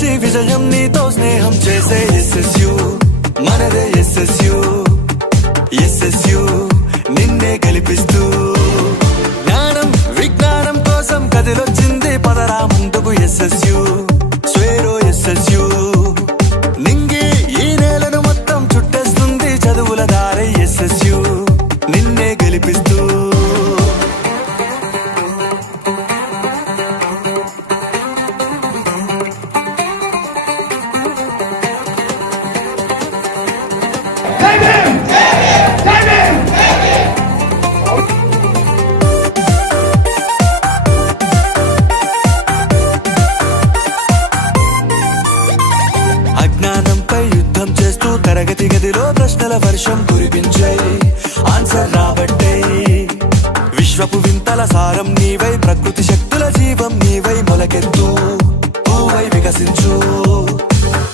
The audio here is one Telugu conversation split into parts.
చేర్చి విజయం నీతో స్నేహం చేసే ఎస్ఎస్యు మనదే ఎస్ఎస్యు ఎస్ఎస్యు నిన్నే గెలిపిస్తూ జ్ఞానం విజ్ఞానం కోసం కదిలొచ్చింది పదరా ముందుకు ఎస్ఎస్యు స్వేరో ఎస్ఎస్యు నింగి ఈ నేలను మొత్తం చుట్టేస్తుంది చదువుల దారి ఎస్ఎస్యు నిన్నే గెలిపిస్తూ అజ్ఞానంపై యుద్ధం చేస్తూ తరగతి గదిలో ప్రశ్నల వర్షం కురిపించాయి ఆన్సర్ రాబట్టే విశ్వపు వింతల సారం నీవై ప్రకృతి శక్తుల జీవం నీవై మొలకెత్తు పూవై వికసించు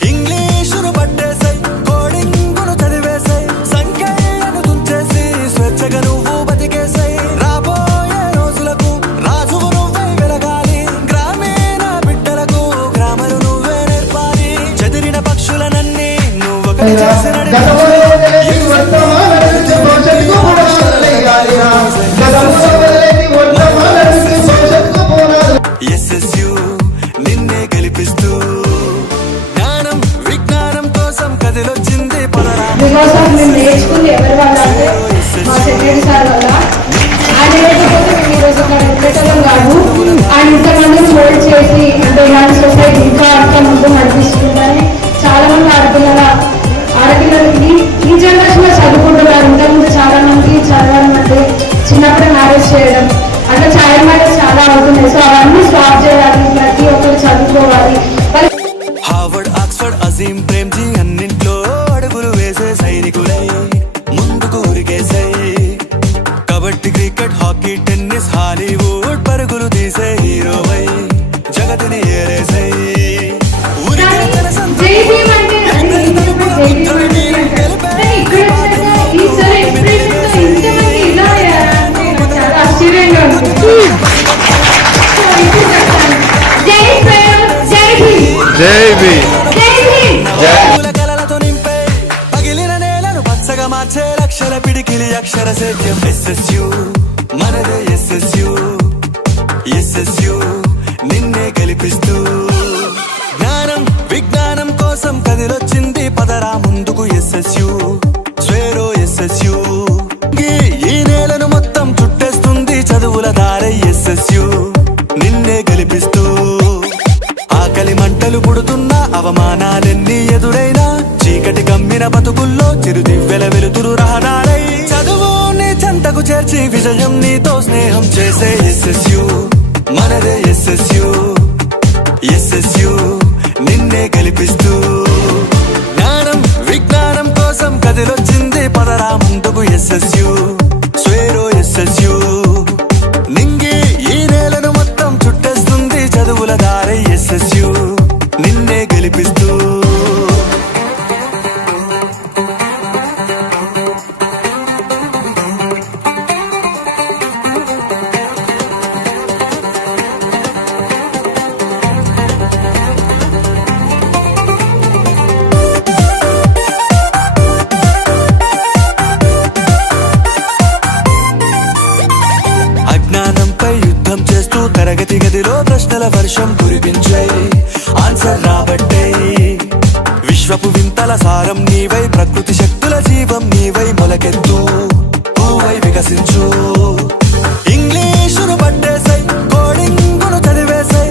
ఇంగ్లీషును పట్టేసై కోడింగును చదివేసై సంఖ్యలను తుంచేసి స్వేచ్ఛగా నువ్వు బతికేసై రాబోయే రోజులకు రాజువు నువ్వై వెలగాలి గ్రామీణ బిడ్డలకు గ్రామలు నువ్వే నేర్పాలి చెదిరిన పక్షులనన్నీ నువ్వొకటి చేసి ఎస్ఎస్యు నిన్నే గెలిపిస్తూ జ్ఞానం విజ్ఞానం కోసం కదిలొచ్చింది పదరా నేర్చుకుంది ఎవరి వల్ల అంటే మా సెక్రటరీ సార్ వల్ల ఆయన లేకపోతే మేము ఈరోజు అక్కడ ఉండటం కాదు ఆయన ఇంతమందిని హోల్డ్ చేసి అంటే ఇలాంటి సొసైటీ ఇంకా అంత ముందు నడిపిస్తుందని చాలా మంది ఆడపిల్లలు ఈ జనరేషన్ లో చదువుకుంటున్నారు ఇంతకుముందు చాలా మంది చదవాలంటే చిన్నప్పుడే మ్యారేజ్ చేయడం అంటే చైల్డ్ మ్యారేజ్ చాలా అవుతున్నాయి సో అవన్నీ స్టాప్ చేయాలి ప్రతి ఒక్కరు చదువుకోవాలి హార్వర్డ్ ఆక్స్ఫర్డ్ అజీం ప్రేమ్జీ అన్నింట్లో అడుగులు వేసే సైనికులై ముందుకు ఉరికేసై kabaddi cricket hockey tennis Hollywood పరుగులు తీసే హీరోవై జగతిని ఏరేసై కలలతో నింపే పగిలిన నేలను పచ్చగా మార్చే లక్షల పిడికిలి అక్షర సేద్యం ఎస్ఎస్యు మనదే ఎస్ఎస్యు ఎస్ఎస్యు నిన్నే గెలిపిస్తూ జ్ఞానం విజ్ఞానం కోసం కదిలొచ్చింది పదరా ముందుకు ఎస్ఎస్యు స్వేరో ఎస్ఎస్యు ఈ నేలను మొత్తం చుట్టేస్తుంది చదువుల దారి ఎస్ఎస్యు నిన్నే గెలిపిస్తూ ఆకలి మంటలు పుడుతున్నా అవమానాలెన్ని ఎదురైనా చీకటి కమ్మిన బతుకుల్లో చిరుదివ్వెల వెలుతురు రహదారై చదువుని చెంతకు చేర్చి విజయం నీతో స్నేహం చేసే ఎస్ఎస్యు మనదే ఎస్ఎస్యు ఎస్ఎస్యు నిన్నే గెలిపిస్తూ జ్ఞానం విజ్ఞానం కోసం కదిలొచ్చింది పదరా ముందుకు ఎస్ఎస్యు స్వేరో ఎస్ఎస్యు నింగి ఈ నేలను మొత్తం చుట్టేస్తుంది చదువుల దారి ఎస్ఎస్యు నిన్నే గెలిపిస్తూ అజ్ఞానంపై యుద్ధం చేస్తూ తరగతి గదిలో ప్రశ్నల వర్షం కురిపించాయి ఆన్సర్ రాబట్టే విశ్వపు వింతల సారం నీవై ప్రకృతి శక్తుల జీవం నీవై మొలకెత్తు పూవై వికసించు ఇంగ్లీషును పట్టేసై కోడింగును చదివేసై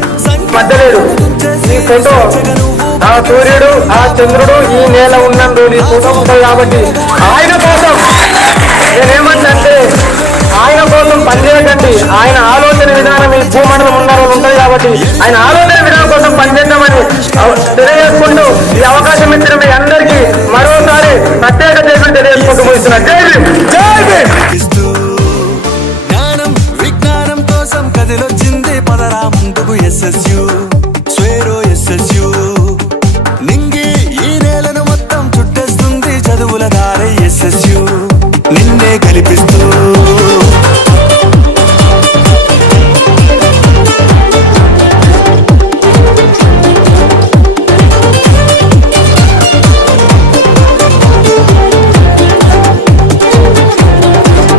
ఆ సూర్యుడు ఆ చంద్రుడు ఈ నేల ఉన్నందు నీ ఫోటో ఉంటుంది కాబట్టి ఆయన కోసం నేనేమంటే ఆయన కోసం పనిచేయకండి ఆయన ఆలోచన విధానం ఈ భూమండలం ఉండాలని ఉంటుంది కాబట్టి ఆయన ఆలోచన విధానం కోసం పనిచేద్దామని తెలియజేసుకుంటూ ఈ అవకాశం ఇచ్చిన మీ అందరికీ మరోసారి ప్రత్యేక జైలు తెలియజేసుకుంటూ ముగిస్తున్నారు. జై భీమ్ జై భీమ్. జ్ఞానం విజ్ఞానం కోసం కదిలొచ్చింది పదరా ముందుకు ఎస్ఎస్యు